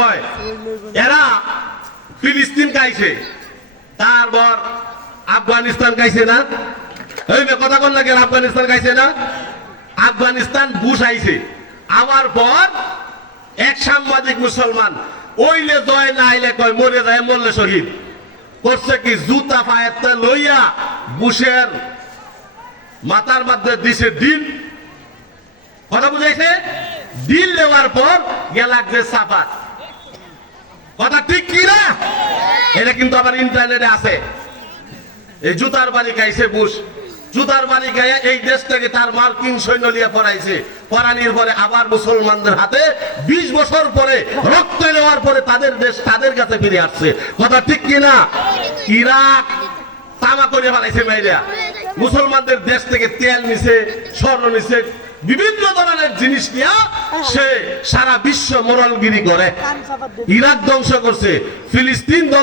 কয় এরা ফিলিস্তিন খাইছে, তারপর আফগানিস্তান খাইছে না? এই কথা কোন লাগে, আফগানিস্তান খাইছে না? আফগানিস্তান বুশ আইছে, আমার পর এক সাংবাদিক মুসলমান ওইলে জয় না আইলে কয় মরে যায়, মরলে শহীদ। করছে কি, জুতা পায়েতে লইয়া বুশের মাথার মধ্যে দিছে ডিল। কথা বুঝাইছে? ডিল দেওয়ার পর গেলাগছে সাফা। কথা ঠিক কি না? এটা কিন্তু আবার ইন্টারনেটে আছে। এই জুতার বাড়ি খাইছে বুশ, জুতার বাড়ি গায়ে এই দেশ থেকে তার মার্কিন সৈন্য লিয়ে পড়াইছে, পড়ানির পরে আবার মুসলমানদের হাতে 20 বছর পরে রক্ত নেওয়ার পরে তাদের দেশ তাদের কাছে ফিরে আসছে। কথা ঠিক কিনা? ইরাক তামা করে ফেলাইছে মেয়েরা, মুসলমানদের দেশ থেকে তেল নিছে, স্বর্ণ নিছে, বিভিন্ন ধরনের জিনিস নিয়ে সে সারা বিশ্ব মোরালগিরি করে। ইরাক ধ্বংস করছে, ফিলিস্তিন ধ্বংস